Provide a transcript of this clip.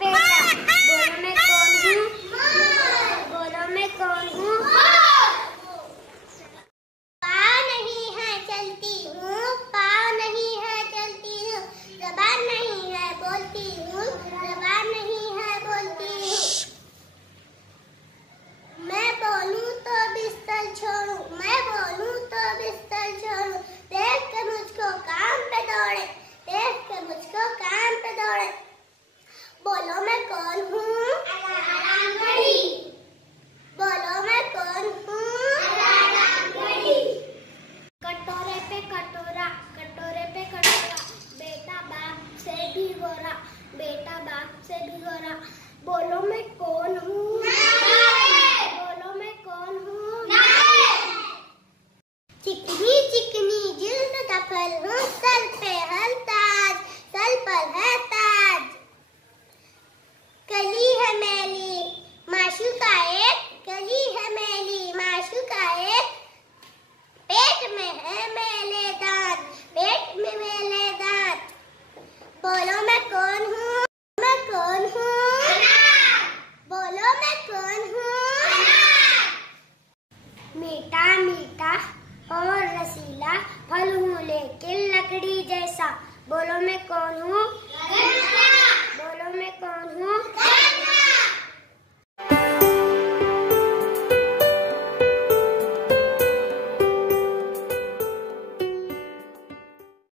PETA. बोलो मैं कौन हूँ? बोलो मैं कौन हूँ? पाँव नहीं है चलती हूँ, पाँव नहीं है चलती हूँ, ज़बान नहीं है बोलती हूँ, ज़बान नहीं है बोलती हूँ। मैं बोलूँ तो बिस्तर छोड़ूं, मैं बोलूँ तो बिस्तर छोड़ूं, देख के मुझको काम पे दौड़े, देख के मुझको काम पे दौड़े। बोलो मैं कौन हूँ? अलार्म घड़ी। बोलो मैं कौन हूँ? अलार्म घड़ी। कटोरे पे कटोरा, कटोरे पे कटोरा, बेटा बाप से भी गोरा, बेटा बाप से भी गोरा। बोलो मैं कौन हूँ? बोलो मैं कौन हूँ? चिकनी चिकनी जिल्द दफल हूँ, सर पे है ताज, सर पर है ताज। कली है मैली माशूका एक, कली है मैली माशूका एक, पेट में है मेले दांत, पेट में मेले दांत। बोलो मैं कौन हूँ? मैं कौन हूँ? बोलो मैं कौन हूँ? मीठा मीठा और रसीला फल हूँ लेकिन लकड़ी जैसा। बोलो मैं कौन हूँ?